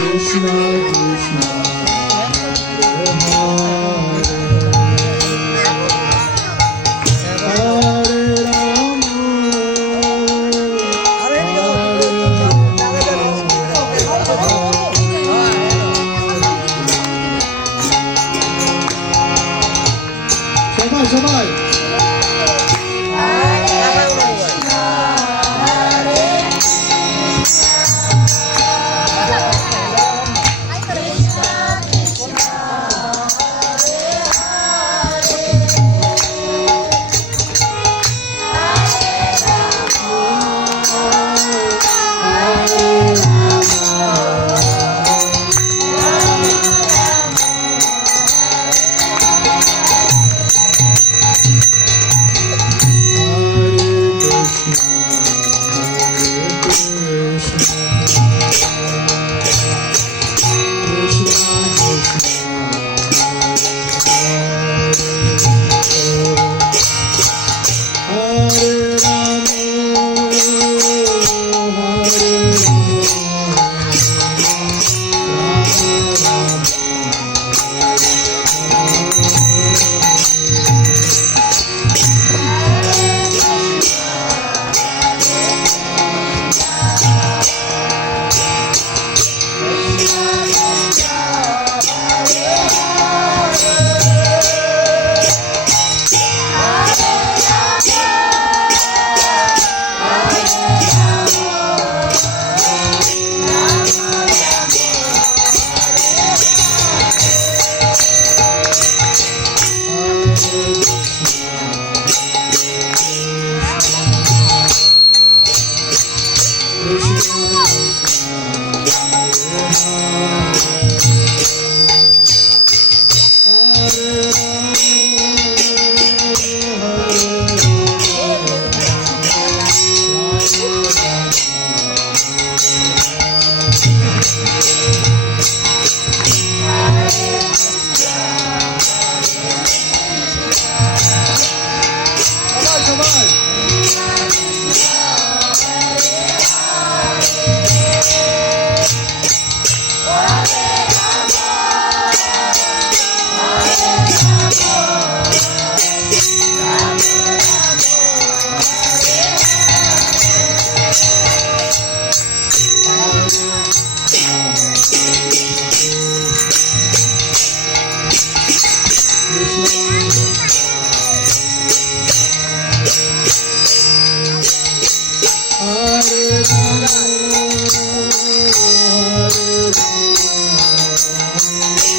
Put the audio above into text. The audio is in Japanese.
Krishna, Krishna, Krishna. Hare Survivors!